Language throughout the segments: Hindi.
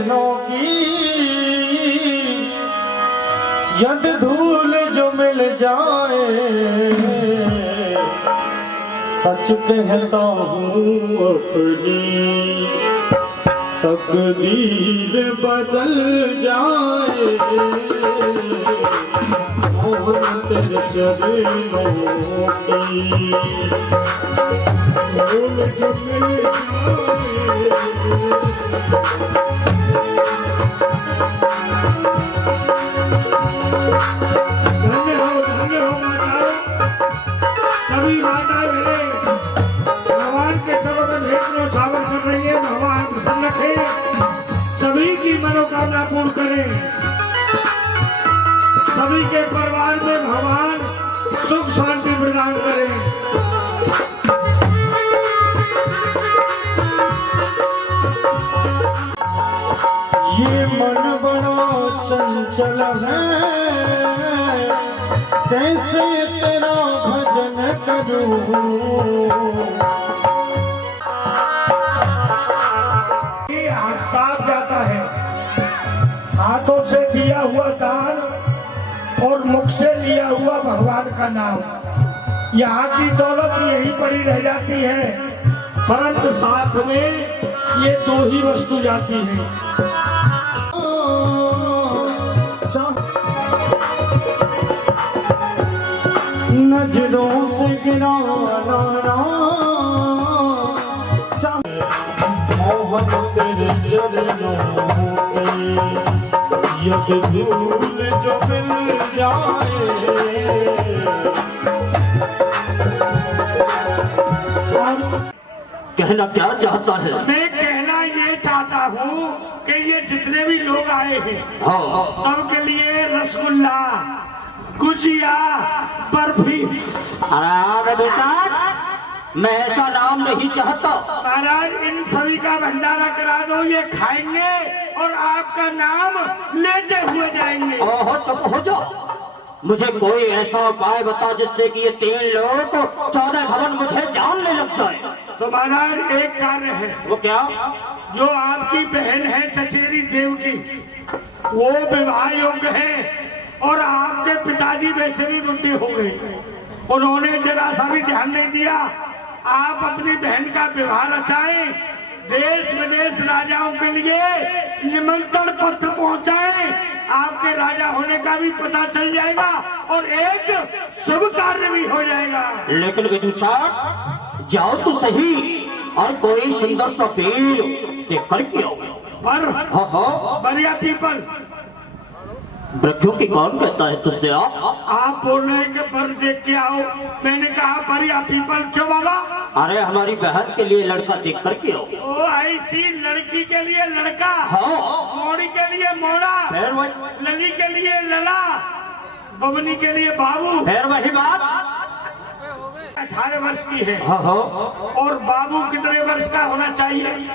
चरणों की यद धूल जो मिल जाए, सच कहता हूँ अपनी तकदीर बदल जाए। मोहन तेरे चरणों की धूल जो मिल जाए। सभी माता मेरे भगवान के चरणों में भेंट न्यौछावर कर रही है। भगवान प्रसन्न रखे, सभी की मनोकामना पूर्ण करें, सभी के परिवार में भगवान सुख शांति प्रदान करें। ये मन बड़ा चंचल है, कैसे तेरा भजन करूं। साफ जाता है, हाथों से दिया हुआ दान और मुख से लिया हुआ भगवान का नाम, यहाँ की दौलत यही पड़ी रह जाती है, परंतु साथ में ये दो ही वस्तु जाती है। नजरों से गिराना मोहन तेरे चरणों की यद धूल जो मिल जाए। कहना क्या चाहता है? मैं कहना ये चाहता हूँ कि ये जितने भी लोग आए हैं, हाँ, सबके लिए रसगुल्ला, गुजिया, बर्फी। अरे मैं ऐसा नाम नहीं चाहता। महाराज इन सभी का भंडारा करा दो, ये खाएंगे और आपका नाम लेते हुए जाएंगे। ओहो चुप हो जाओ, मुझे कोई ऐसा उपाय बता जिससे कि ये 3 लोग 14 भवन मुझे जानने लग जाए। तो महाराज एक कार्य है। वो क्या? जो आपकी बहन है चचेरी देव की, वो विवाह योग्य है और आपके पिताजी वैसे भी बुढ़े हो गए, उन्होंने जरा सा भी ध्यान नहीं दिया। आप अपनी बहन का विवाह रचाएं, देश विदेश राजाओं के लिए निमंत्रण पत्र पहुंचाएं, आपके राजा होने का भी पता चल जाएगा और एक शुभ कार्य भी हो जाएगा। लेकिन विदुषा जाओ तो सही और कोई सुंदर सा पेड़ देख करके आओ। पर हाँ, बढ़िया पीपल। वृक्षों की कौन कहता है तुझसे? आप बोल रहे हैं कि पर देख के आओ, मैंने कहा बढ़िया पीपल। क्यों बाबा? अरे हमारी बहन के लिए लड़का देख करके आओ। ओ ऐसी लड़की के लिए लड़का, हाँ, मोड़ी के लिए मोड़ा, फिर लली के लिए लला, बबनी के लिए बाबू। फिर वही बात। 18 वर्ष की है। हाँ, और बाबू कितने वर्ष का होना चाहिए?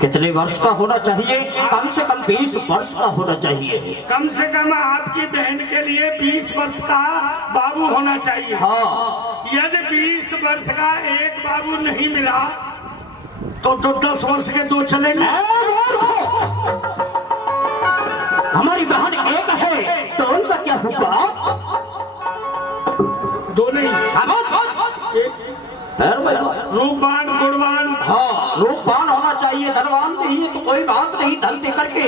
कितने वर्ष का होना चाहिए? कम से कम 20 वर्ष का होना चाहिए। कम से कम आपकी बहन के लिए 20 वर्ष का बाबू होना चाहिए। हाँ, यदि 20 वर्ष का एक बाबू नहीं मिला तो 10 वर्ष के 2 चलेंगे। हमारी बहन एक है तो उनका क्या होगा? 2 नहीं, रूपवान गुणवान। हाँ, रूपवान होना चाहिए, धनवान नहीं तो कोई बात नहीं, धन दे करके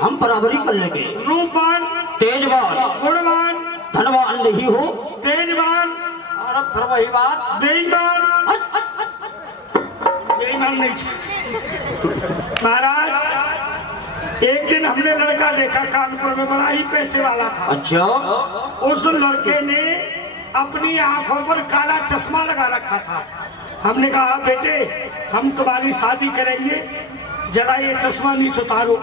हम बराबरी कर लेंगे। रूपवान, तेजवान, गुणवान, धनवान नहीं हो, तेजवान, और फिर वही बात। बेईमान, बेईमान नहीं। महाराज एक दिन हमने लड़का देखा कानपुर में, बड़ा ही पैसे वाला था। अच्छा, उस लड़के ने अपनी आंखों पर काला चश्मा लगा रखा था। हमने कहा बेटे हम तुम्हारी शादी करेंगे, जरा ये चश्मा नीचे उतारो,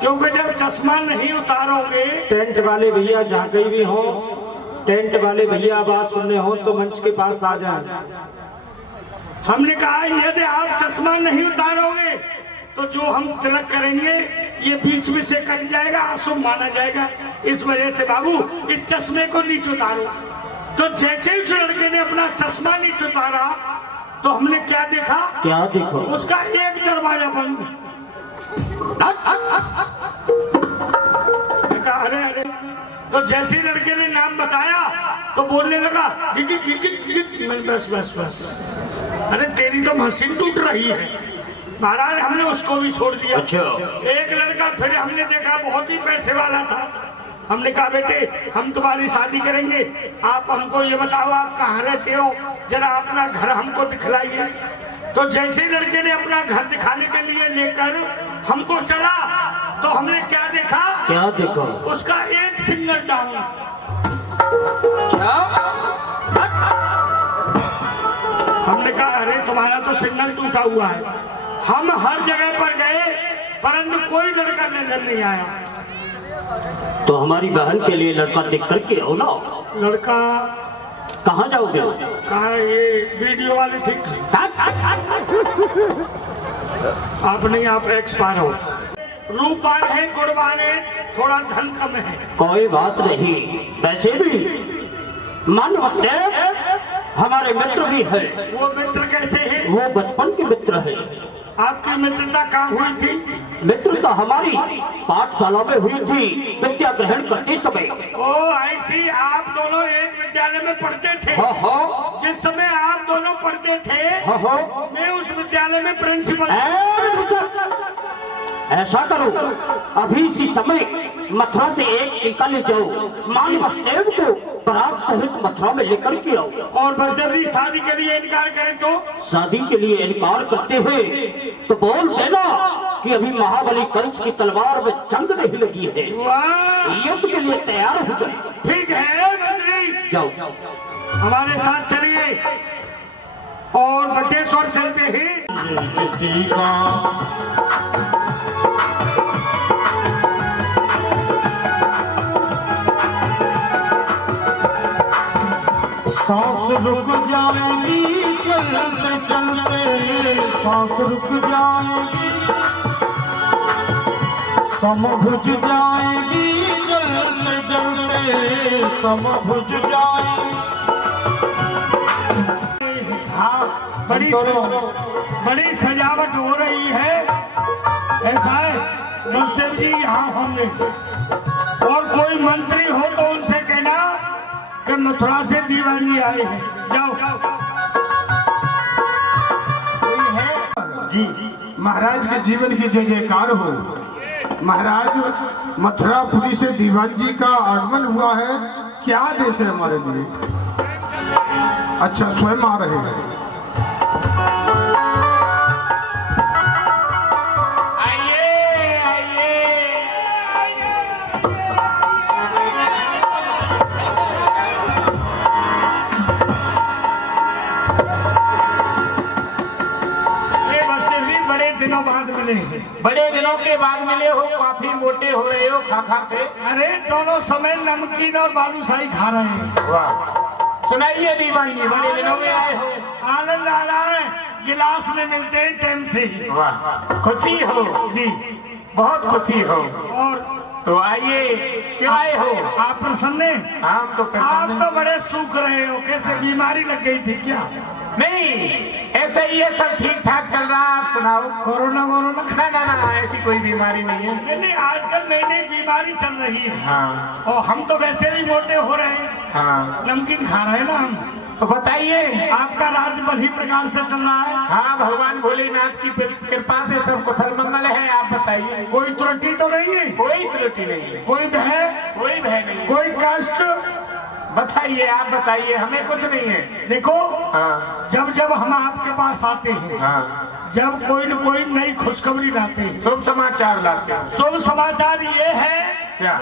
क्योंकि जब चश्मा नहीं उतारोगे। टेंट वाले भैया जहाँ कहीं भी हो, टेंट वाले भैया आवाज सुनने हो तो मंच के पास आ जाए। हमने कहा यदि आप चश्मा नहीं उतारोगे तो जो हम तिलक करेंगे ये बीच में से कट जाएगा, अशुभ माना जाएगा। इस वजह से बाबू इस चश्मे को नीचे उतारो। तो जैसे ही उस लड़के ने अपना चश्मा नीचे उतारा तो हमने क्या देखा? क्या देखो? उसका एक दरवाजा बंद। अरे अरे, तो जैसे ही लड़के ने नाम बताया तो बोलने लगा बस बस बस। अरे तेरी तो मशीन टूट रही है महाराज। हमने उसको भी छोड़ दिया। एक लड़का फिर हमने देखा बहुत ही पैसे वाला था। हमने कहा बेटे हम तुम्हारी शादी करेंगे, आप हमको ये बताओ आप कहाँ रहते हो, जरा अपना घर हमको दिखलाइए। तो जैसे लड़के ने अपना घर दिखाने के लिए लेकर हमको चला तो हमने क्या देखा? क्या देखा? उसका एक सिंगल डाउन। हमने कहा अरे तुम्हारा तो सिग्नल टूटा हुआ है। हम हर जगह पर गए परंतु कोई लड़का नजर नहीं आया। तो हमारी बहन के लिए लड़का देख करके आओ ना। लड़का कहाँ जाओगे? कहा ये वीडियो वाले ठीक आप नहीं, आप एक्सपायर हो। रूपवान है, गुणवान है, थोड़ा धन कम है। कोई बात नहीं, वैसे भी मानवस्ते हमारे मित्र भी है। वो मित्र कैसे है? वो बचपन के मित्र है। आपकी मित्रता कहाँ हुई थी? मित्रता हमारी पाठशाला में हुई थी विद्या ग्रहण करते समय। ओ ऐसी आप दोनों एक विद्यालय में पढ़ते थे? हाँ। जिस समय आप दोनों पढ़ते थे हाँ। मैं उस विद्यालय में प्रिंसिपल। ऐसा करो अभी इसी समय मथुरा से एक टीका ले जाओ, मान वसुदेव को बारात सहित मथुरा में लेकर के आओ। और वसुदेव शादी के लिए इनकार करें तो? शादी के लिए इनकार करते हुए तो बोल देना कि अभी महाबली कंस की तलवार में जंग नहीं लगी है, युद्ध के लिए तैयार हो जाए। ठीक है मंत्री, जाओ हमारे साथ चलिए और बटेश्वर चलते हैं। किसी का सांस रुक जाएगी चलते चलते, सांस रुक जाएगी, समझ जाएगी चलते चलते, समझ जाएगी। हाँ बड़ी सजावट हो रही है। ऐसा है वसुदेव जी यहाँ होंगे और कोई मंत्री हो तो उनसे कहना कि मथुरा से दीवानी आए हैं। जाओ जी महाराज के जीवन की जय जयकार हो। महाराज मथुरापुरी से दीवान जी का आगमन हुआ है। क्या आदेश है हमारे लिए? अच्छा स्वयं आ रहे हैं। बड़े दिनों के बाद मिले हो, काफी मोटे हो रहे हो खा खा के। अरे दोनों समय नमकीन और बालूशाही खा रहे हैं। वाह, सुनाइए दीवानी, बड़े दिनों में आए हो। आनंद आ रहा है, गिलास में मिलते हैं टाइम से। वाह, खुशी हो जी, बहुत खुशी हो। और तो आइए, क्यों आए हो? आप प्रसन्न हैं? हम तो आप तो बड़े सूख रहे हो, कैसे बीमारी लग गई थी क्या? नहीं, ऐसे ही है, सब ठीक ठाक चल रहा है। आप सुनाओ। कोरोना वोरोना? ना, ऐसी कोई बीमारी नहीं है। नहीं, आजकल नई नई बीमारी चल रही है। हाँ। और हम तो वैसे भी मोटे हो रहे हैं। हाँ। नमकीन खा रहे हैं ना हम। तो बताइए, आपका राज बढ़ी प्रकार से चल रहा है? हाँ, भगवान भोलेनाथ की कृपा से सब कुशल मंगल है। आप बताइए। कोई त्रुटि तो नहीं है? कोई त्रुटि नहीं है। कोई भय? कोई भय नहीं। कोई कष्ट? बताइए, आप बताइए, हमें कुछ नहीं है। देखो, हाँ। जब हम आपके पास आते हैं, हाँ। जब कोई न कोई नई खुशखबरी लाते हैं, शुभ समाचार लाते हैं। शुभ समाचार ये है, क्या?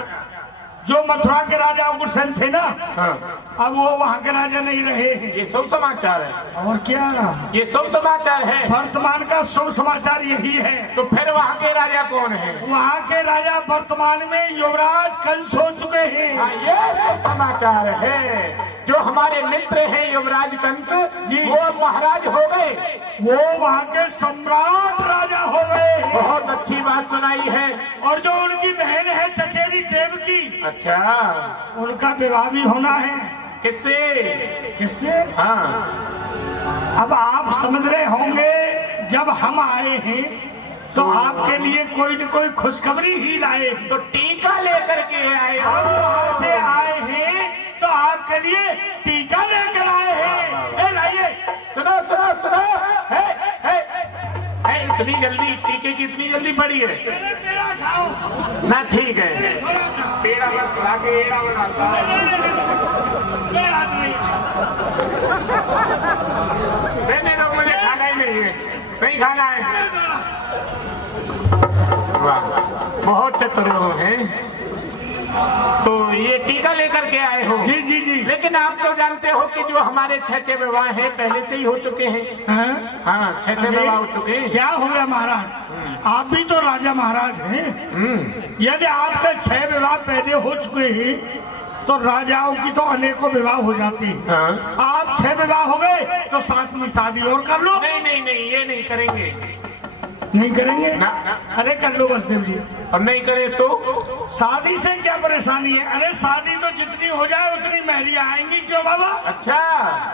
जो मथुरा के राजा उग्रसेन थे ना, हाँ। अब वो वहाँ के राजा नहीं रहे हैं। ये शुभ समाचार है। और क्या? ये शुभ समाचार है। वर्तमान का शुभ समाचार यही है। तो फिर वहाँ के राजा कौन है? वहाँ के राजा वर्तमान में युवराज कंस हो चुके हैं। हाँ, ये शुभ समाचार है। जो हमारे मित्र हैं युवराज कंस जी, वो अब महाराज हो गए। वो वहाँ के सम्राट राजा हो गए। बहुत अच्छी बात सुनाई है। और जो उनकी बहन है चचेरी देव की, अच्छा, उनका विवाह भी होना है। किससे? किससे? हाँ। अब आप समझ रहे होंगे, जब हम आए हैं तो आपके लिए कोई न कोई खुशखबरी ही लाए। तो टीका लेकर के आए हो। हम वहां से आए हैं तो आपके लिए टीका लेकर आए हैं। ए लाइए, सुनो सुनो सुनो, इतनी जल्दी टीके की इतनी जल्दी पड़ी है पेड़ा खाओ ना? ठीक है, थोड़ा सा पेड़ा मत खिला के एड़ा बनाता पेड़ा नहीं। नहीं तो मुझे खाना ही नहीं है, नहीं खाना है। वाह, बहुत चतुर लोग हैं। तो ये टीका लेकर के आए हो? जी जी जी। लेकिन आप तो जानते हो कि जो हमारे 6 विवाह हैं पहले से ही हो चुके हैं। हाँ? हाँ, 6 विवाह हो चुके हैं। क्या हो गया महाराज, आप भी तो राजा महाराज हैं। यदि आपके 6 विवाह पहले हो चुके हैं तो राजाओं की तो अनेकों विवाह हो जाती है। हाँ? आप 6 विवाह हो गए तो 7वीं शादी और कर लो। नहीं नहीं नहीं, ये नहीं करेंगे। नहीं करेंगे ना, ना। अरे कर लो बसदेव जी। और नहीं करे तो? शादी से क्या परेशानी है? अरे शादी तो जितनी हो जाए उतनी महरियां आएंगी, क्यों बाबा? अच्छा,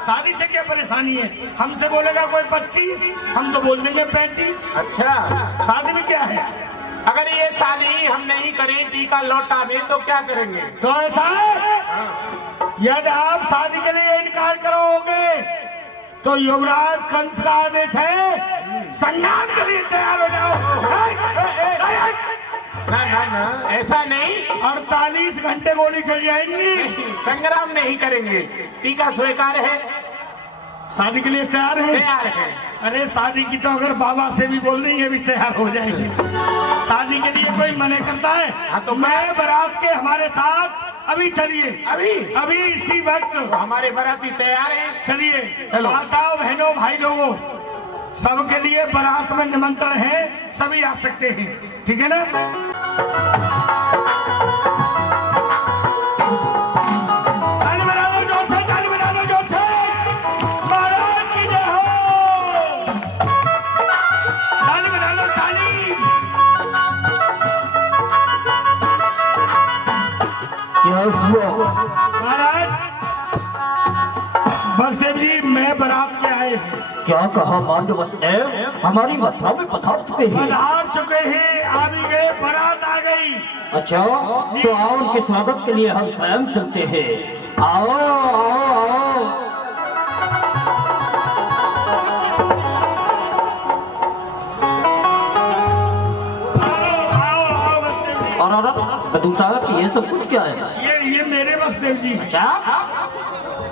शादी से क्या परेशानी है? हमसे बोलेगा कोई 25, हम तो बोल देंगे 35। अच्छा। शादी में क्या है? अगर ये शादी हम नहीं करें, टीका लौटा दें तो क्या करेंगे? तो ऐसा है, यदि आप शादी के लिए इनकार करोगे तो युवराज कंस का आदेश है, संग्राम के लिए तैयार हो जाओ। ना ना ना, ऐसा नहीं। 48 घंटे गोली चल जाएंगी। संग्राम नहीं करेंगे, टीका स्वीकार है। शादी के लिए तैयार है? तैयार है। अरे शादी की तो अगर बाबा से भी बोल देंगे भी तैयार हो जाएंगे। शादी के लिए कोई मना करता है? हाँ, तो मैं बारात के हमारे साथ अभी चलिए, अभी अभी इसी वक्त हमारे बाराती तैयार हैं। चलिए। चलो। माताओं बहनों भाई लोगों, सबके लिए बारात में निमंत्रण है, सभी आ सकते हैं, ठीक है ना? ताली बजा दो जोर से, ताली बजा दो जोर से। बारात की जय हो। ताली बजा दो, ताली। क्या हुआ? महाराज बसदेव जी, मैं बारात के आए हैं। क्या कहा मान्य वसुदेव? हमारी मथुरा में पधार चुके हैं। पधार चुके हैं, आ भी गए, बारात आ गई। अच्छा, तो आओ, उनके स्वागत के लिए हम स्वयं चलते हैं। आओ आओ आओ। आओ बसदेव जी। और दूसरा कि ये सब कुछ क्या है? ये मेरे बसदेव जी हैं। अच्छा,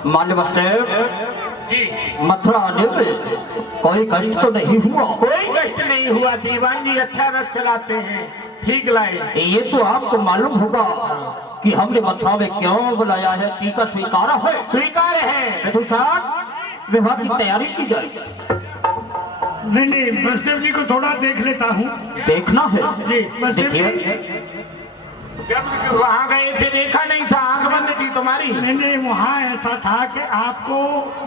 मान्य वसुदेव जी, मथुरा आने में कोई कष्ट तो नहीं हुआ? कोई कष्ट नहीं हुआ। दीवान जी अच्छा रथ चलाते हैं, ठीक लाए। ये तो आपको मालूम होगा कि हमने मथुरा में क्यों बुलाया है। टीका स्वीकार है? स्वीकार है। विवाह की तैयारी की जाए। नहीं नहीं, बसदेव जी को थोड़ा देख लेता हूँ। देखना है जी बसदेव जी। देखिए, जब वहाँ गए थे देखा नहीं था, आंख बंद थी तुम्हारी। नहीं नहीं, वहाँ ऐसा था कि आपको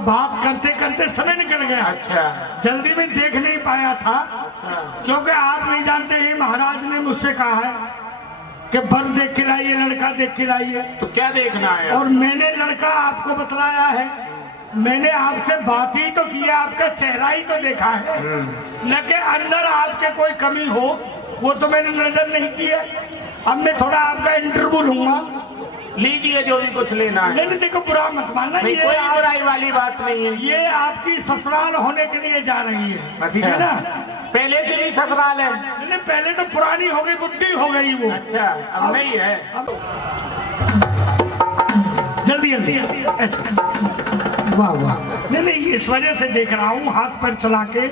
बात करते करते समय निकल गया। अच्छा, जल्दी में देख नहीं पाया था। क्योंकि आप नहीं जानते हैं, महाराज ने मुझसे कहा है कि वर देख के लाइए, लड़का देख के लाइए। तो क्या देखना है? और मैंने लड़का आपको बतलाया है। मैंने आपसे बात ही तो की है, आपका चेहरा ही तो देखा है। लेकिन अंदर आपके कोई कमी हो वो तो मैंने नजर नहीं की है। अब मैं थोड़ा आपका इंटरव्यू लूंगा। लीजिए जो भी कुछ लेना है। नहीं देखो, बुरा मत मानना। नहीं, कोई बुराई वाली बात नहीं है। ये आपकी ससुराल होने के लिए जा रही है, ठीक है ना? पहले से भी ससुराल है। नहीं पहले तो पुरानी हो गई, बुढ़ी हो गई वो। अच्छा, अब नहीं है। जल्दी जल्दी ऐसे। वाह वाह। नहीं नहीं, इस वजह से देख रहा हूँ हाथ पैर चला के,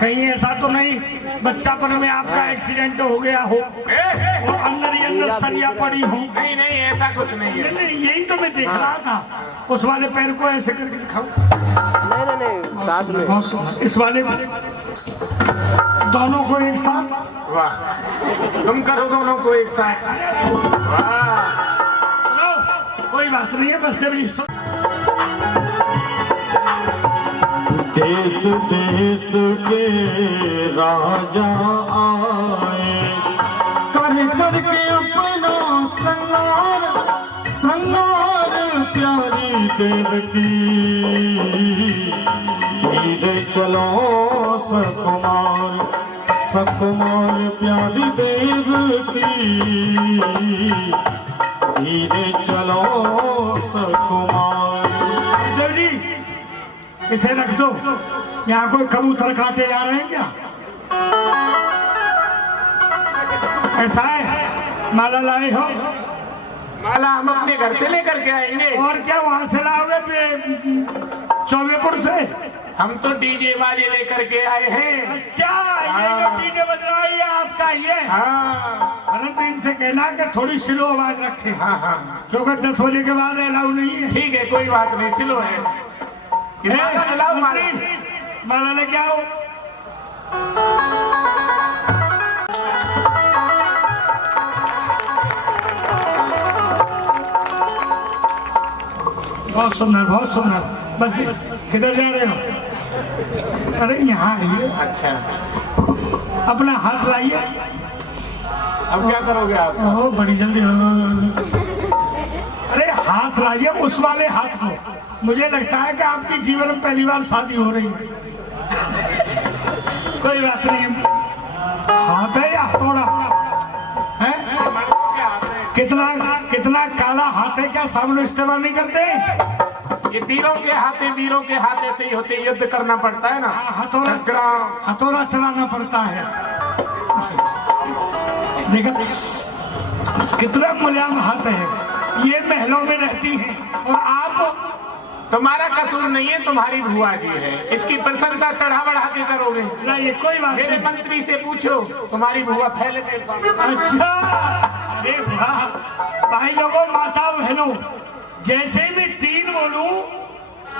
कहीं ऐसा तो नहीं बच्चापन में आपका एक्सीडेंट हो गया हो और अंदर ही अंदर सरिया पड़ी हो। नहीं नहीं, ऐसा कुछ नहीं है। नहीं नहीं, यही तो मैं देख रहा था। उस वाले पैर को ऐसे करके दिखाओ। नहीं, इस वाले दोनों को एक साथ। वाह, तुम करो दोनों को एक साथ। वाह, चलो कोई बात नहीं है, बस देवी। देश देश के राजा आए, कर करके अपना श्रृंगार, श्रृंगार प्यारी देवकी। धीरे चलो सकुमार, सकुमार प्यारी देव की धीरे चलो सकुमार। देव जी इसे रख दो, यहाँ कोई कबूतर काटे जा रहे हैं क्या? ऐसा है, माला लाए हो? माला हम अपने घर से लेकर के आएंगे। और क्या वहां से लाओगे? चौबेपुर से? हम तो डीजे बाजे लेकर के आए हैं। अच्छा, ये जो डीजे बज रहा है ये आपका ही है? हाँ अनंत इनसे कहना कि थोड़ी स्लो आवाज रखे, हाँ हाँ क्योंकि 10 बजे के बाद अलाउ नहीं है। ठीक है, कोई बात नहीं, चलो है। माला लाओ, माला। माला लेके आओ। बहुत सुंदर, बहुत सुंदर। बस किधर जा रहे हो? अरे यहाँ आइए, अच्छा, अपना हाथ लाइए। अब क्या करोगे आप? ओह बड़ी जल्दी। अरे हाथ लाइए, उस वाले हाथ को। मुझे लगता है कि आपकी जीवन में पहली बार शादी हो रही है। कोई बात नहीं, हाथ है या हथौड़ा है? कितना काला हाथ है, क्या सब लोग इस्तेमाल नहीं करते? ये वीरों के हाथ ऐसे ही होते, युद्ध करना पड़ता है ना। हथौड़ा चलाना पड़ता है। देखा कितना मुलायम हाथ है। ये महलों में रहती है और आप, तुम्हारा कसूर नहीं है, तुम्हारी बुआ जी है। इसकी प्रशंसा चढ़ा बढ़ा के करोगे? ये कोई बात मेरे नहीं। मंत्री से पूछो, तुम्हारी बुआ फैले मेरे सामने। अच्छा, अरे वाह भाई लोगों, माता बहनों, जैसे मैं 3 बोलूं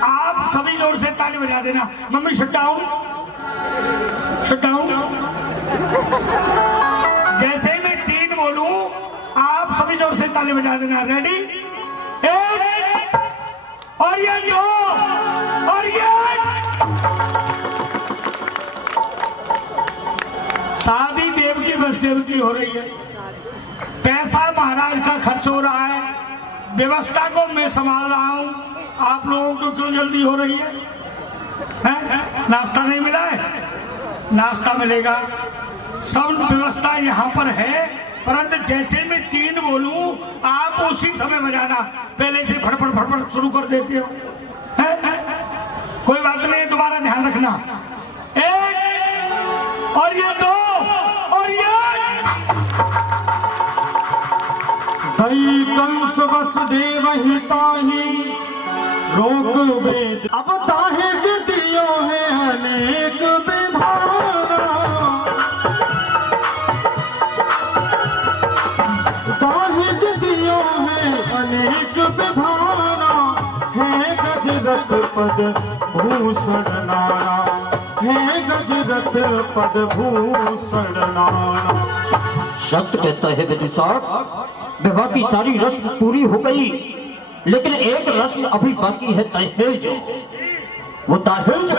आप सभी जोर से ताली बजा देना। Mummy shut down, shut down. जैसे मैं 3 बोलूं आप सभी जोर से ताली बजा देना। रेडी? 1 और ये 2 और ये। शादी देव की बसदेव की हो रही है। पैसा महाराज का खर्च हो रहा है, व्यवस्था को मैं संभाल रहा हूँ। आप लोगों को क्यों जल्दी हो रही है? नाश्ता नहीं मिला है? नाश्ता मिलेगा, सब व्यवस्था यहाँ पर है। परंतु जैसे मैं 3 बोलूं आप उसी समय बजाना। पहले से फटफट फटफट शुरू कर देते हो। कोई बात नहीं, दोबारा ध्यान रखना। 1 और ये 2 और ये। दई कंस वसुदेव हिताहि रोक वेद। अब ताहे जितियो है अनेक विधाना, ताहे जितियो है अनेक विधाना। है गजरथ पद भूषण नाना, है गजरथ पद भूषण नाना। सत्य कहता है विदुषा, विवाह की सारी रस्म पूरी हो गई, लेकिन एक रस्म अभी बाकी है, दहेज। वो दहेज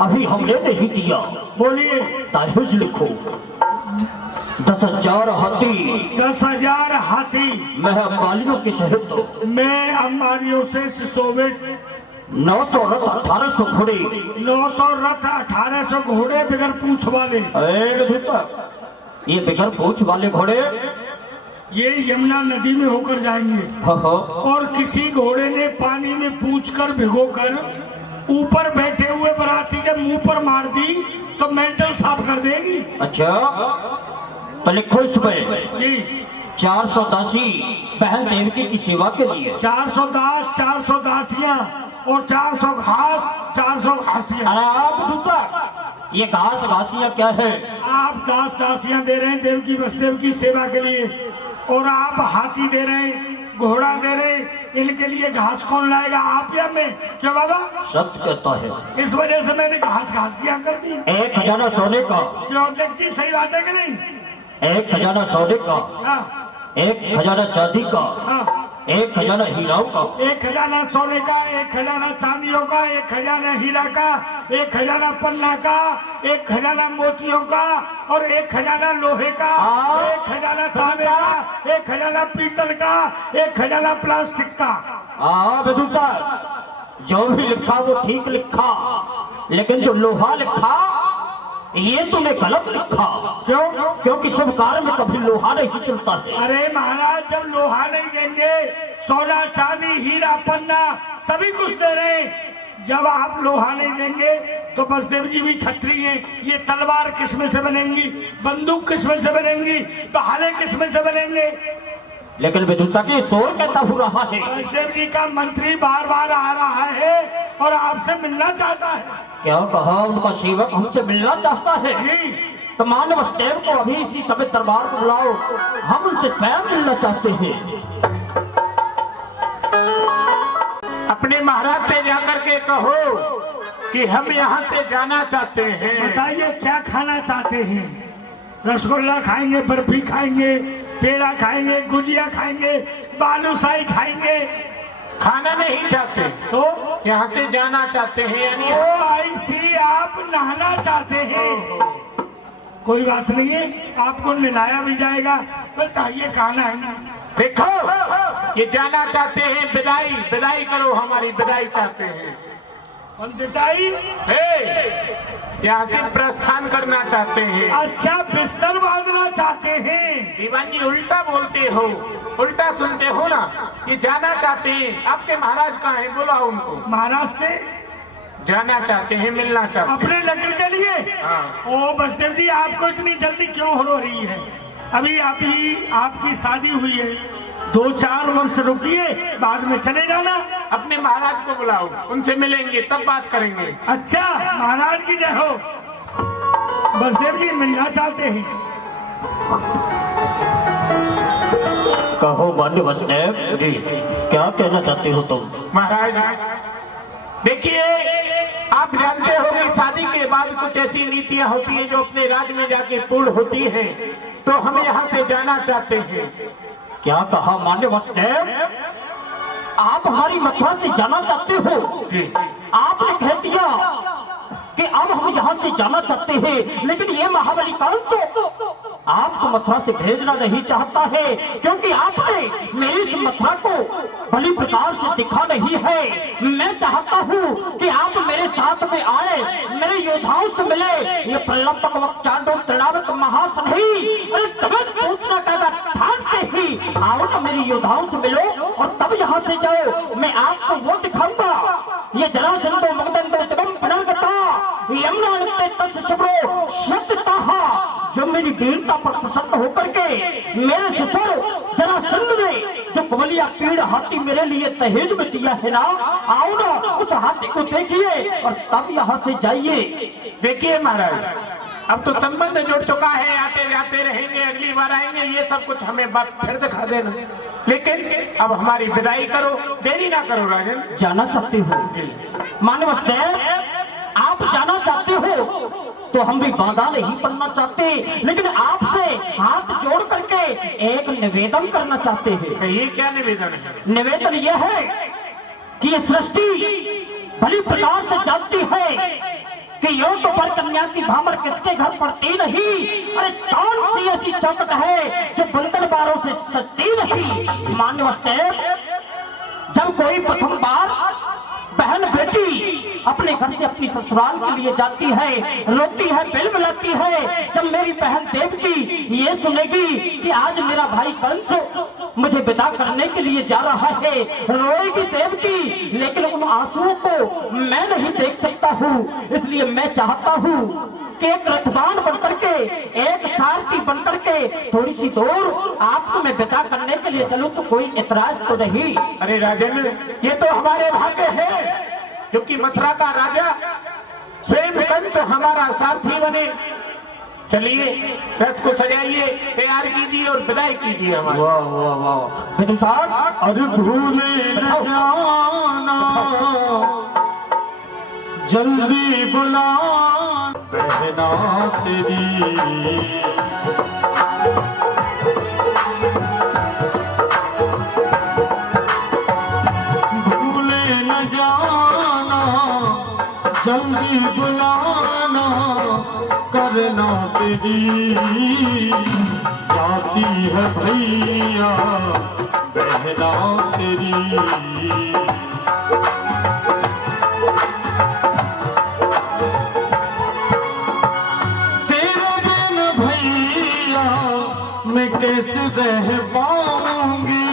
अभी हमने नहीं दिया। बोलिए। दहेज लिखो। 10,000 हाथी। 10,000 हाथी। मैं अंबालियों के शहर तो। मैं अंबालियों से सुशोभित। 900 रथ 1800 घोड़े। 900 रथ 1800 घोड़े बगैर पूंछ वाले। ये बगैर पूंछ वाले घोड़े ये यमुना नदी में होकर जाएंगे। हाँ। और किसी घोड़े ने पानी में पूंछ कर भिगोकर ऊपर बैठे हुए बराती के मुंह पर मार दी तो मेंटल साफ कर देगी। अच्छा, तो लिखो इसमें जी 400 दासी बहन देवकी की सेवा के लिए। 400 दास, 400 दासियां और 400 घास, 400 घासियां। अरे आप दूसरा, ये घास घासियां क्या है? आप दास दासियां दे रहे हैं देव की वसुदेव की सेवा के लिए, और आप हाथी दे रहे हैं, घोड़ा दे रहे हैं। इनके लिए घास कौन लाएगा, आप या मैं? क्या बाबा? सत्य कहता है। इस वजह से मैंने घास घासियां कर दी। 1 खजाना सोने का। क्यों देखिए, सही बात है कि नहीं? 1 खजाना सोने का, हाँ 1 खजाना चांदी का, हाँ। 1 खजाना हीराओं का। 1 खजाना सोने का, 1 खजाना चांदियों का, 1 खजाना हीरा का, 1 खजाना पन्ना का, 1 खजाना मोतियों का, और 1 खजाना लोहे का, 1 खजाना तांबे का, 1 खजाना पीतल का, 1 खजाना प्लास्टिक का। विदुषा, जो भी लिखा वो ठीक लिखा, लेकिन जो लोहा लिखा ये तूने गलत लिखा। क्यों? क्योंकि शुभ कार्य में कभी लोहा नहीं चलता है। अरे महाराज, जब लोहा नहीं देंगे, सोना चांदी हीरा पन्ना सभी कुछ दे रहे हैं, जब आप लोहा नहीं देंगे तो बसदेव जी भी छत्री हैं। ये तलवार किसमें से बनेंगी, बंदूक किसमें से बनेंगी, भाले किसमें से बनेंगे? लेकिन विदुषा की शोर कैसा हो रहा है? बसदेव जी का मंत्री बार बार आ रहा है और आपसे मिलना चाहता है। क्या कहा? उनका सेवक हमसे मिलना चाहता है। जी, तो मानव वसुदेव को अभी इसी समय दरबार को बुलाओ, हम उनसे स्वयं मिलना चाहते हैं। अपने महाराज से जाकर के कहो कि हम यहाँ से जाना चाहते हैं। बताइए क्या खाना चाहते हैं? रसगुल्ला खाएंगे, बर्फी खाएंगे, पेड़ा खाएंगे, गुजिया खाएंगे, बालूशाही खाएंगे? खाना नहीं चाहते तो यहाँ से जाना चाहते हैं, यानी ओ ऐसी आप नहाना चाहते हैं। कोई बात नहीं है, आपको नहलाया भी जाएगा। बताइए खाना है? देखो, ये जाना चाहते हैं, विदाई विदाई करो, हमारी विदाई चाहते हैं। पंडिताई, यहाँ से प्रस्थान करना चाहते हैं। अच्छा, बिस्तर बांधना चाहते हैं? दीवान जी उल्टा बोलते हो, उल्टा सुनते हो ना। ये जाना चाहते हैं। आपके महाराज कहाँ हैं? बुलाओ उनको। महाराज से जाना चाहते हैं, मिलना चाहते हैं। अपने लकड़ी के लिए? हाँ। ओ बसदेव जी, आपको इतनी जल्दी क्यों हो रही है? अभी आपकी शादी हुई है, 2-4 वर्ष रुकिए, बाद में चले जाना। अपने महाराज को बुलाओ, उनसे मिलेंगे, तब बात करेंगे। अच्छा, महाराज की जय हो। बसदेव जी मिलना चाहते हैं। कहो मान्य वसुदेव जी, क्या कहना चाहते हो तुम? महाराज देखिए, आप जानते हो कि शादी के बाद कुछ ऐसी नीतियां होती हैं जो अपने राज्य में जाके पूर्ण होती हैं, तो हम यहाँ से जाना चाहते हैं। क्या कहा मान्य वसुदेव? आप हमारी मथुरा से जाना चाहते हो? जी। आपने कह दिया कि अब हम यहाँ से जाना चाहते हैं, लेकिन ये महाबली कंस आपको मथुरा से भेजना नहीं चाहता है, क्योंकि आपने मेरी इस मथुरा को भली प्रकार से दिखा नहीं है। मैं चाहता हूँ कि आप मेरे साथ में आए, मेरे योद्धाओं से मिले। ये प्रलंबक वक्चांडो तृणावत महासनही, अरे तबे पूतना का ठानते ही आओ ना, मेरी योद्धाओं से मिलो और तब यहाँ से जाओ। मैं आपको वो दिखाऊंगा। ये जरासंधो मगदंडो तबम प्रणगता यमुना नित्य तस् शब्रो शब्दताहा, जो मेरी वीरता पर प्रसन्न होकर के मेरे ससुर जरासंध ने जो कबलिया पीड़ हाथी मेरे लिए दहेज में दिया है ना, आओ ना उस हाथी को देखिए और तब यहाँ से जाइए। देखिए महाराज, अब तो संबंध जुड़ चुका है, आते जाते रहेंगे, अगली बार आएंगे, ये सब कुछ हमें बात फिर दिखा देना। लेकिन अब हमारी विदाई करो, देरी ना करो राजन। जाना चाहते हो मान्य वसुदेव? आप जाना चाहते हो तो हम भी बाधा नहीं बनना चाहते, लेकिन आपसे हाथ जोड़ करके एक निवेदन करना चाहते हैं। ये क्या निवेदन है? निवेदन यह है कि ये सृष्टि भली प्रकार से जानती है कि यो तो पर कन्या की भामर किसके घर पड़ती नहीं। अरे कौन सी ऐसी चौकट है जो बंधन बारों से सस्ती नहीं। मान्य वसुदेव, जब कोई प्रथम बार बहन बेटी अपने घर से अपनी ससुराल के लिए जाती है, रोती है, बिल मिलाती है, जब मेरी बहन देवकी ये सुनेगी कि आज मेरा भाई कंस मुझे विदा करने के लिए जा रहा है, रोएगी देवकी, लेकिन उन आंसुओं को मैं नहीं देख सकता हूँ। इसलिए मैं चाहता हूँ कि एक रथवान बनकर के, एक सारथी बनकर के थोड़ी सी दूर आपको मैं विदा करने के लिए चलूं तो कोई एतराज तो नहीं? अरे राजन, ये तो हमारे भाग्य है क्योंकि मथुरा का राजा स्वयं कंस हमारा सारथी बने। चलिए रथ को सजाइए, तैयार कीजिए और विदाई कीजिए हमारी। वाह वाह वाह विदुषा, अरे भूले न जाना, जल्दी बुला बहना तेरी। भूले न जाना, जल्दी बुलाना, करना तेरी जाती है भैया बहना तेरी। कैसे रह पाऊंगी।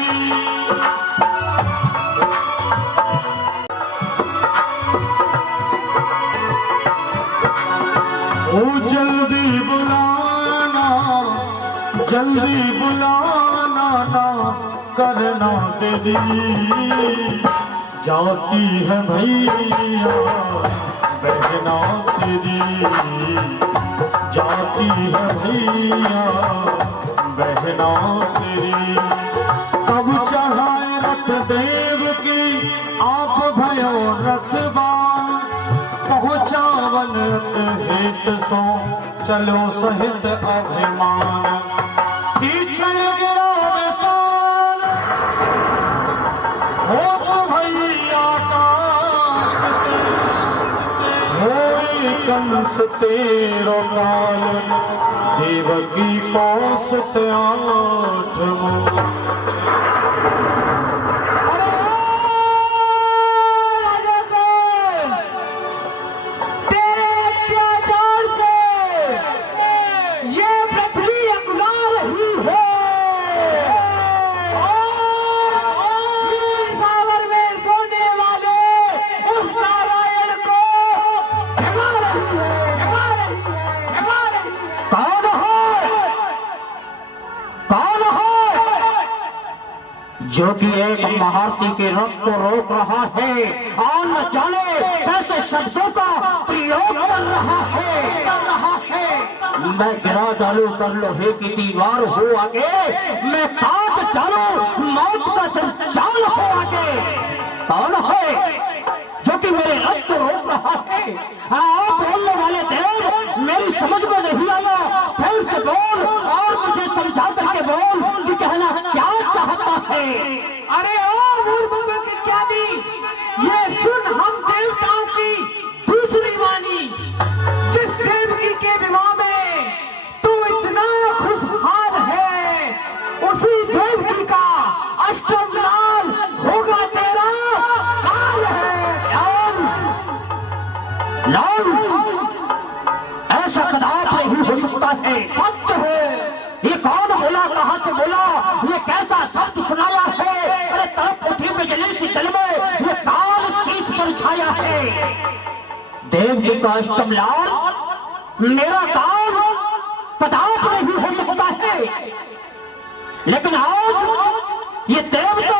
ओ जल्दी बुलाना ना करना तेरी जाती है भैया बहना तेरी जाती है भैया बहना तेरी। कब चढ़ाए रथ देव की आप भयो रथबान पहुँचावन हेत सो चलो सहित अभिमान। तीक्षण गिरा विशाल हो तो भैया काश से होई कंस तेरो काल देवकी कोस से 8 मुख। जो कि एक महारथी के रथ को रोक रहा है और न जाने कैसे शब्दों का प्रयोग कर रहा है। मैं गिरा डालू कर लोहे की दीवार हो आगे, मैं काट डालू मौत का जंजाल हो आगे। कौन है जो कि मेरे रथ को रोक रहा है? आप बोलने वाले देव मेरी समझ में नहीं आया, फिर से बोल और मुझे समझा करके बोल कि कहना क्या चाहता है। अरे ओ मूर्ख की क्या दी, ये सुन हम देवताओं की दूसरी वाणी। जिस देवकी के विवाह में तू इतना खुशहाल है, उसी देवकी का अष्टम लाल होगा तेरा काल है। लाल ऐसा कदापि नहीं हो सकता है। सत्य है। ये कौन बोला, कहां से बोला, ये कैसा शब्द सुनाया है? अरे तड़प उठी बिजली सी दिल में ये काल शीश पर छाया है। देवकी का अष्टम लाल मेरा काल कदापि नहीं हो सकता है। लेकिन आज ये देवता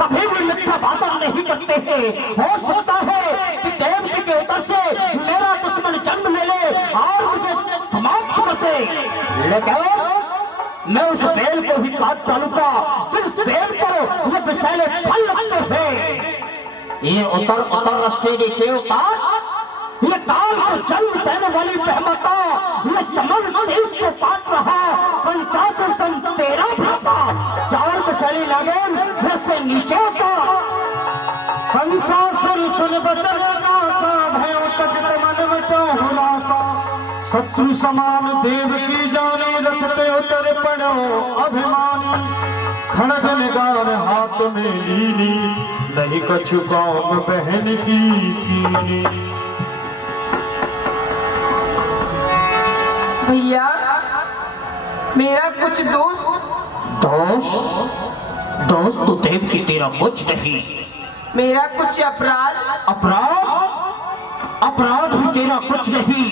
कभी भी मिथ्या भाषण नहीं करते हैं। हो सकता है कि देवकी के उतर से मेरा दुश्मन जन्म ले ले और मुझे समाप्त कर दे, लेकिन मैं उस बेल को ही काट डालूंगा जिस बेल पर ये विषैले फल लगते हैं। ये उतर रस्से नीचे उतार, ये काल को जन्म देने वाली बहमता, ये समर से इसको काट रहा पंचासुर सन तेरा भ्राता। चार विषैली लागे रस्से नीचे उतार। कंसासुर सुन बचन नासा भयो चकित मन मिटो हुलासा। शत्रु समान देव की जाने रखते उतर पड़ो अभिमानी। खड़ग निगार हाथ में लीली नहीं कछु काम बहन की कीनी। भैया मेरा कुछ दोस्त तो देवकी तेरा कुछ नहीं। मेरा कुछ अपराध भी तेरा कुछ नहीं।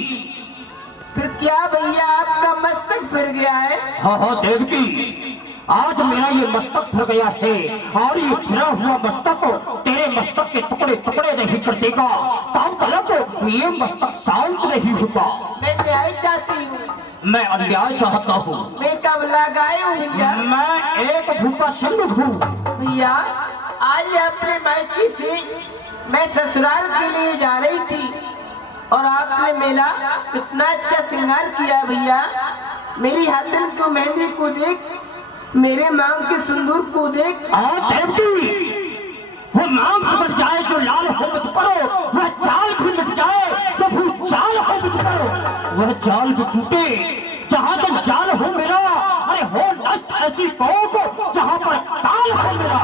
फिर क्या भैया आपका मस्तक फिर गया है? हाँ देवकी, आज मेरा ये मस्तक फिर गया है और ये फिरा हुआ मस्तक तेरे मस्तक के टुकड़े टुकड़े नहीं कर देगा। तब तक ये मस्तक शांत नहीं होगा। मैं न्याय चाहती हूँ। मैं अन्याय चाहता हूँ। मैं कब लगाए हूँ भैया? मैं एक भूखा सिंह हूँ। भैया आज अपने मायके से मैं ससुराल के लिए जा रही थी और आपने मेरा कितना अच्छा श्रृंगार किया भैया। मेरी हाथन को मेहंदी को देख, मेरे मांग के सिंदूर को देख। देवकी, वो मांग मिट जाए जो लाल हो मुझ पर, वह चाल भी मिट जाए जो भूचाल हो मुझ पर। वह जाल भी टूटे जहाँ जब जाल हो मेरा। अरे हो नष्ट ऐसी को जहाँ पर काल हो मेरा।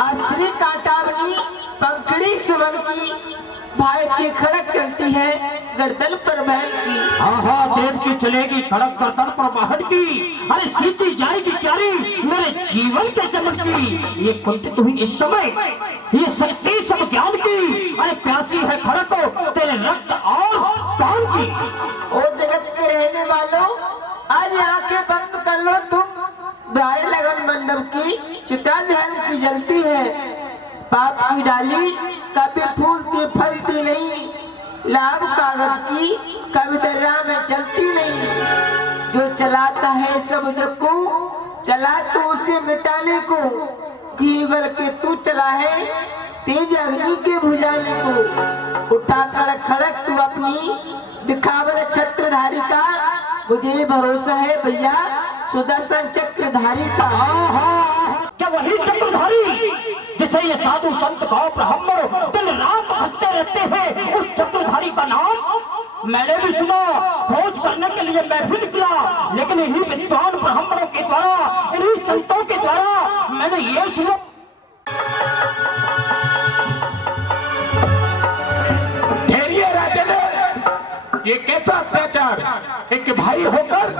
आश्री कांटावनी पंखड़ी सुमन की भाई की खड़क चलती है, गर्दन पर महल की। हाँ देव की चलेगी खड़क गर्दन पर महल की, अरे सींची जाएगी क्यारी मेरे जीवन के चमन की। ये कुंठित हुई इस समय ये शक्ति सब ज्ञान की, अरे प्यासी है खड़क तेरे रक्त और प्राण की। ओ जगत के रहने वालों, आज आंखें बंद कर लो तुम। द्वार लगन मंडप की चिता ध्यान की जलती है। पाप की डाली कभी फूलती फलती नहीं, लाभ कागज की कभी दर्रा में चलती नहीं। जो चलाता है शब्द को, चला तो उसे मिटाने को। कीगल के तू चला है तेज अग्नि के भुजाने को। उठा कर खड़क तू अपनी दिखावर छत्रधारी का। मुझे भरोसा है भैया सुदर्शन चक्रधारी का। क्या वही चक्रधारी जिसे ये साधु संत गांव ब्राह्मण दिन रात हंसते रहते हैं, उस चक्रधारी का नाम मैंने भी सुना। खोज करने के लिए मैं भी निकला, लेकिन इन्हीं विद्वान ब्राह्मणों के द्वारा, इन्हीं संतों के द्वारा मैंने ये सुना। ये कैसा अत्याचार, एक भाई होकर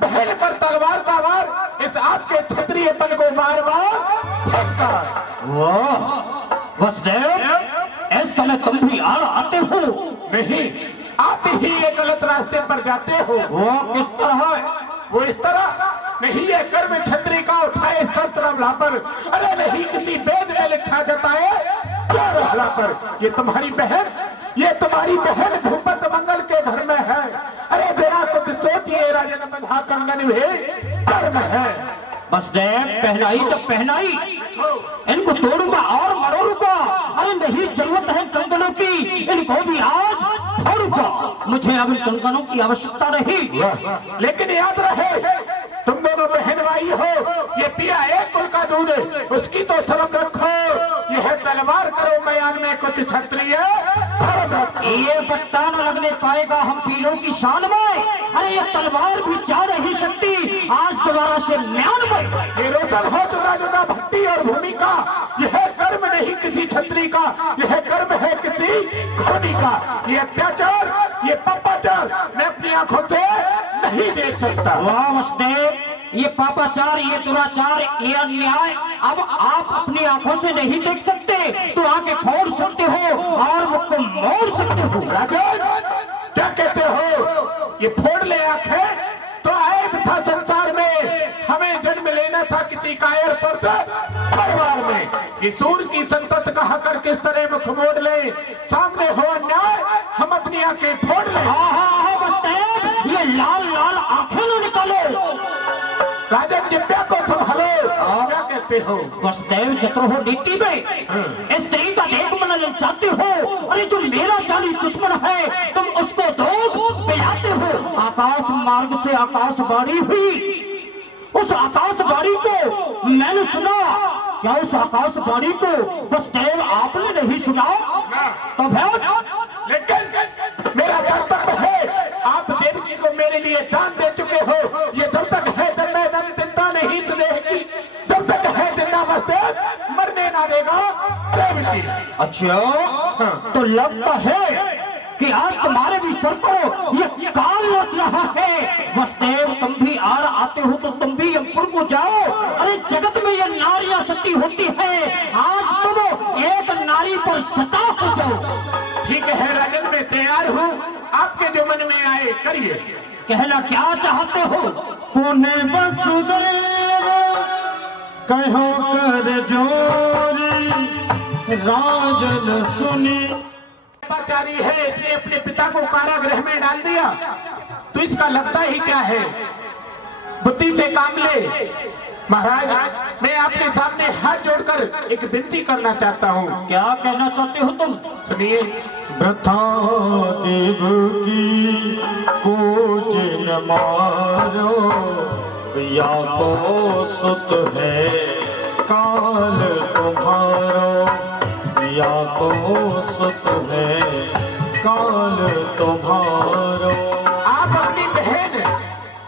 बहन पर तलवार का वार, इस आपके क्षत्रियपन को बार बार फेंक कर। वसुदेव, इस समय तुम भी आते हो? नहीं, आप ही एक गलत रास्ते पर जाते हो। वो किस तरह है? वो इस तरह नहीं है कर्म क्षत्रिय का उठाए शस्त्र पर, अरे नहीं किसी वेद में लिखा जाता है चार पर। ये तुम्हारी बहन, ये तुम्हारी बहन भूपत मंगल के घर में है। अरे जरा कुछ सोचिए, राजन बंधा कंगन भी कर्म है। वसुदेव, पहनाई जब पहनाई, इनको तोड़ूंगा और मरोड़ूंगा। अरे नहीं जरूरत है कंगनों की, इनको भी आज फोड़ूंगा। मुझे अब कंगनों की आवश्यकता नहीं। लेकिन याद रहे तुम दोनों बहन भाई हो, ये पिया एक कुल का दूध, उसकी तो छलक रखो। यह तलवार करो मैदान में कुछ क्षत्रिय, ये बट्टा न लगने पाएगा हम पीरों की शान में। अरे ये तलवार भी जा नहीं सकती आज दोबारा से म्यान में। ये रोचन हो जुदा जुदा भक्ति और भूमिका, यह कर्म नहीं किसी क्षत्रिय का, यह कर्म है किसी खूनी का। ये अत्याचार, ये पापाचार मैं अपनी आंखों से नहीं देख सकता। वाह वसुदेव, ये पापाचार, ये दुराचार, ये अन्याय अब आप अपनी आंखों से नहीं देख सकते तो आंखें फोड़ सकते हो और मुझको मोड़ सकते हो। राजन, क्या कहते हो? ये फोड़ ले आंखें तो आए था संसार में, हमें जन्म लेना था किसी कायर पर परिवार में। ये सूर की संतत कहा कर किस तरह मुख मोड़ ले, सामने हो अन्याय हम अपनी आंखें फोड़ ले। वसुदेव, ये लाल लाल आंखें न निकालो। राजन जिब्या को संभालो। क्या कहते हो? वसुदेव, जत्र हो नीति में स्त्री का देख मन चाहते हो। अरे जो मेरा जानी दुश्मन है तुम उसको दो पिलाते हो। आकाश मार्ग से आकाशवाणी हुई, उस आकाशवाणी को मैंने सुना। क्या उस आकाशवाणी को वसुदेव आपने नहीं सुना? तो लेकिन मेरा कर्तव्य है, आप देवकी को मेरे लिए दान दे चुके हो। ये जब तक है जब मैं दम चिंता नहीं सुनेगी, जब तक है जिंदा वसुदेव मरने ना देगा देवकी। अच्छा, तो लगता है कि आज तुम्हारे भी सर को ये काल नोच रहा है। वसुदेव, तुम भी आते हो तो तुम भी यमपुर को जाओ। अरे जगत में ये नारियां सती होती है, आज तुम एक नारी पर सता हो जाओ। ठीक है राजन, मैं तैयार हूँ, आपके जो मन में आए करिए। कहना क्या चाहते हो? पुण्य वसुदेव कहो कर जोरी, राजन सुनी। पापाचारी है, इसने अपने पिता को कारागृह में डाल दिया, तो इसका लगता ही क्या है? बुद्धि से काम ले। महाराज, मैं आपके सामने हाथ जोड़कर एक विनती करना चाहता हूँ। क्या कहना चाहते हो तुम? सुनिए। वृथा देव की कोच न मारो, या तो सुत है काल तुम्हारो, या तो सुत है काल तुम्हारो। आप अपनी बहन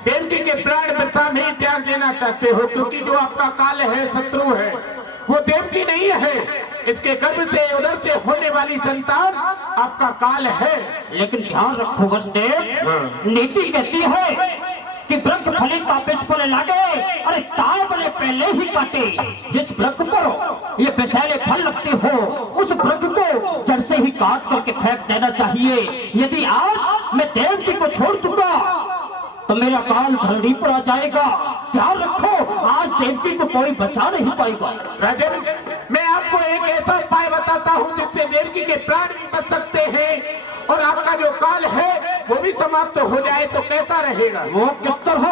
देवकी के प्राण वृथा नहीं त्याग देना चाहते हो, क्योंकि जो आपका काल है, शत्रु है, वो देवकी नहीं है। इसके गर्भ से उधर से होने वाली संतान आपका काल है। लेकिन ध्यान रखो वसुदेव, नीति कहती है कि वृक्ष फले का फल लागे, अरे ताए बने पहले ही काटे। जिस वृक्ष पर ये विषैले फल लगते हो उस वृक्ष को जड़ से ही काट करके फेंक देना चाहिए। यदि आज मैं देवकी को छोड़ चुका तो मेरा काल धरणी पर आ जाएगा। ध्यान रखो, आज देवकी को कोई बचा नहीं पाएगा। राजन, मैं आपको एक ऐसा उपाय बताता हूँ जिससे देवकी के प्राण भी बच सकते हैं और आपका जो काल है वो भी समाप्त हो जाए तो कैसा रहेगा? वो किस तरह?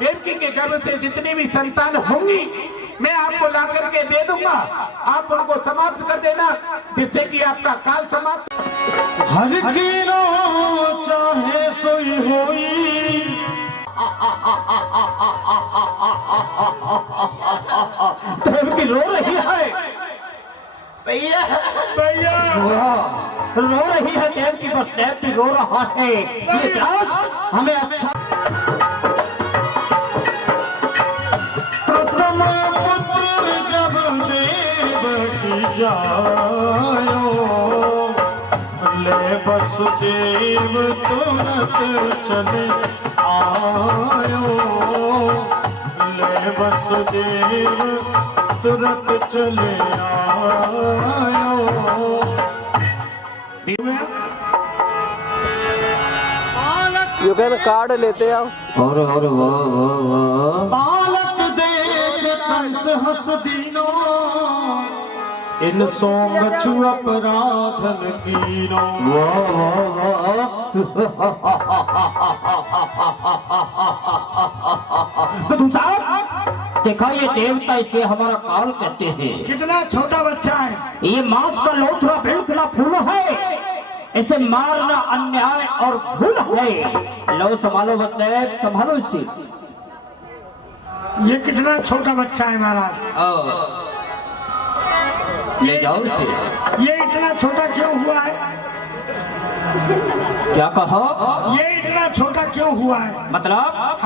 देवकी के गर्भ से जितनी भी संतान होंगी मैं आपको ला करके दे दूंगा, आप उनको समाप्त कर देना जिससे कि आपका काल समाप्त। हर की रो चाहे सोई होई, देवकी रो रही है भैया भैया रो रही है देवकी, बस देवकी रो रहा है। ये दास हमें अच्छा प्रथम पुत्र जब देवकी जायो, ले वसुदेव तुरंत चले आयो, ले वसुदेव तुरंत चले आयो। युगन कार्ड लेते आओ। और वाह बालक देख कंस हस दीनो, इन सोंग छु अपराधन कीनो। देखा, ये देवता इसे हमारा काल कहते हैं। कितना छोटा बच्चा है, ये मांस का लोथरा बिल्कुल फूल है, इसे मारना अन्याय और भूल है। लो संभालो वसुदेव, संभालो इसे। ये कितना छोटा बच्चा है महाराज, ले जाओ इसे। ये इतना छोटा क्यों हुआ है? क्या कहा? ये इतना छोटा क्यों हुआ है? मतलब